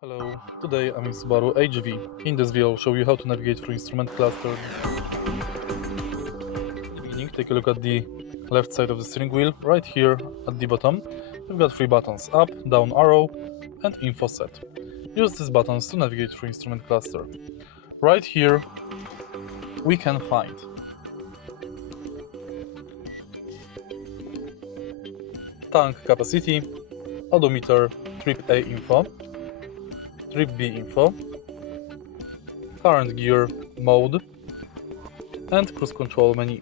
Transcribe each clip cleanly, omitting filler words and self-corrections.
Hello, today I'm in Subaru HV. In this video I'll show you how to navigate through instrument cluster. In the beginning, take a look at the left side of the steering wheel. Right here at the bottom, we've got three buttons: up, down arrow and info set. Use these buttons to navigate through instrument cluster. Right here we can find tank capacity, odometer, trip A info, trip B info, current gear mode and cruise control menu.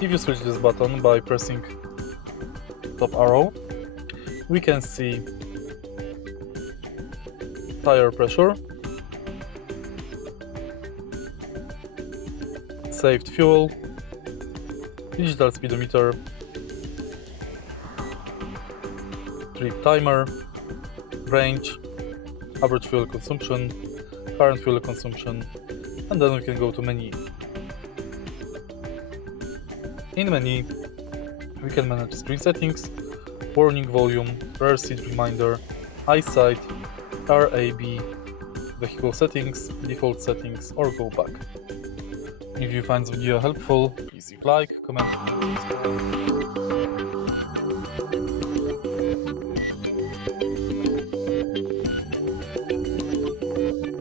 If you switch this button by pressing top arrow, we can see tire pressure, saved fuel, digital speedometer, trip timer, range, average fuel consumption, current fuel consumption, and then we can go to menu. In menu, we can manage screen settings, warning volume, rear seat reminder, eyesight, RAB, vehicle settings, default settings, or go back. If you find this video helpful, please leave a like, comment, and subscribe.